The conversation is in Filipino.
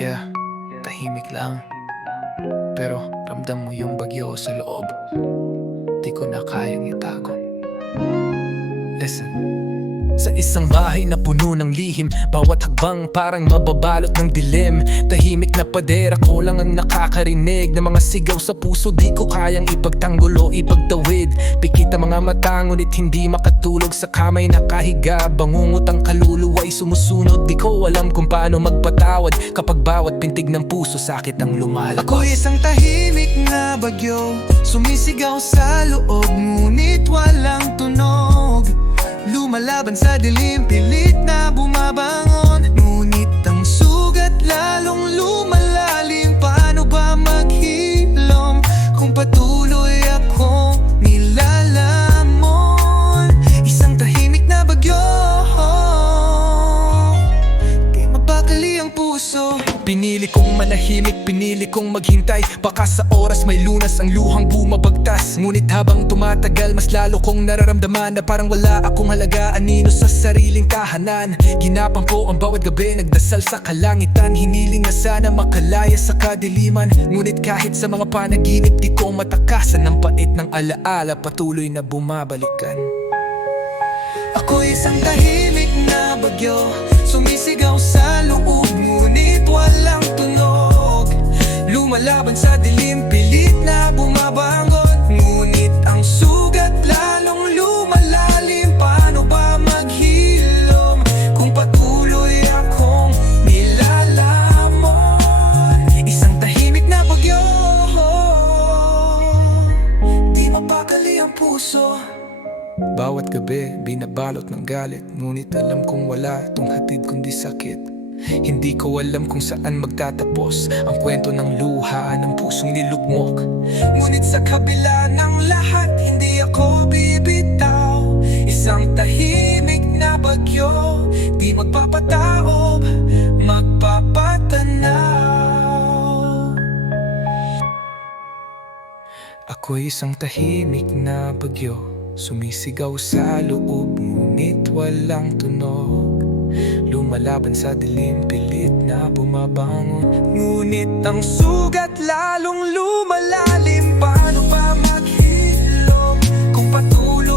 Yeah, tahimik lang. Pero ramdam mo yung bagyo sa loob. Di ko na kayang itago. Listen. Sa isang bahay na puno ng lihim, bawat hakbang parang mababalot ng dilim. Tahimik na padera ko lang ang nakakarinig ng mga sigaw sa puso. Di ko kayang ipagtanggol o ipagtawid. Pikit ang mga mata ngunit hindi makatulog. Sa kamay nakahiga, bangungot ang kaluluwa'y sumusunod. Di ko alam kung paano magpatawad kapag bawat pintig ng puso sakit ang lumalabas. Ako'y isang tahimik na bagyo, sumisigaw sa loob ngunit walang tunog. Lumalaban sa dilim, pilit na bumabangon, ngunit ang sugat lalong lumalalim. Paano ba maghilom kung patuloy akong nilalamon? Isang tahimik na bagyo, di mapakali ang puso. Pinili kong manahimik, pinili kong maghintay. Baka sa oras may lunas ang luhang bumabagtas. Ngunit habang tumatagal, mas lalo kong nararamdaman na parang wala akong halaga anino sa sariling tahanan. Ginapang ko ang bawat gabi, nagdasal sa kalangitan. Hiniling na sana makalaya sa kadiliman. Ngunit kahit sa mga panaginip, di ko matakasan ang pait ng alaala, patuloy na bumabalikan. Ako'y isang tahimik na bagyo, sumisigaw sa loob ngunit walang tunog. Lumalaban sa dilim, pilit na bumabangon, ngunit ang sugat lalong lumalalim. Paano ba maghilom kung patuloy akong nilalamon? Isang tahimik na bagyo, di mapakali ang puso. Bawat gabi, binabalot ng galit. Ngunit alam kong wala tong hatid kundi sakit. Hindi ko alam kung saan magtatapos ang kwento ng luha ng pusong nilugmok. Ngunit sa kabila ng lahat, hindi ako bibitaw. Isang tahimik na bagyo, di magpapataob, magpapatanaw. Ako'y isang tahimik na bagyo, sumisigaw sa loob ngunit walang tunog. Lumalaban sa dilim, pilit na bumabangon, Ngunit ang sugat lalong lumalalim. Paano ba maghilom kung patuloy